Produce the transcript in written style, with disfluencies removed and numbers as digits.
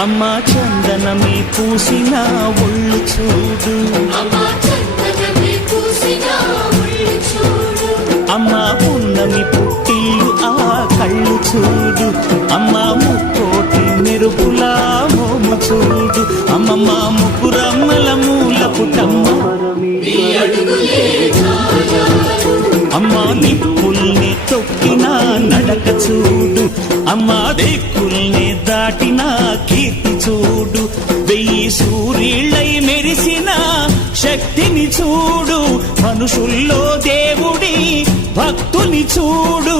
అమ్మా చందనమే పూసిన ఒళ్ళు చూడు, అమ్మా పున్నమి పుట్టిల్లు ఆ కళ్ళు చూడు, అమ్మా ముక్కోటి మెరుపులా మోము చూడు, అమ్మమ్మ ముగ్గురమ్మల మూల పుటమ్మ, అమ్మా నిప్పుల్ని తొక్కిన నడక చూడు, అమ్మా దిక్కుల్ని దాటిన కీర్తి చూడు, 1000 సూర్యుళ్ళై మెరిసిన శక్తిని చూడు, మనుషుల్లో దేవుడి భక్తుని చూడు.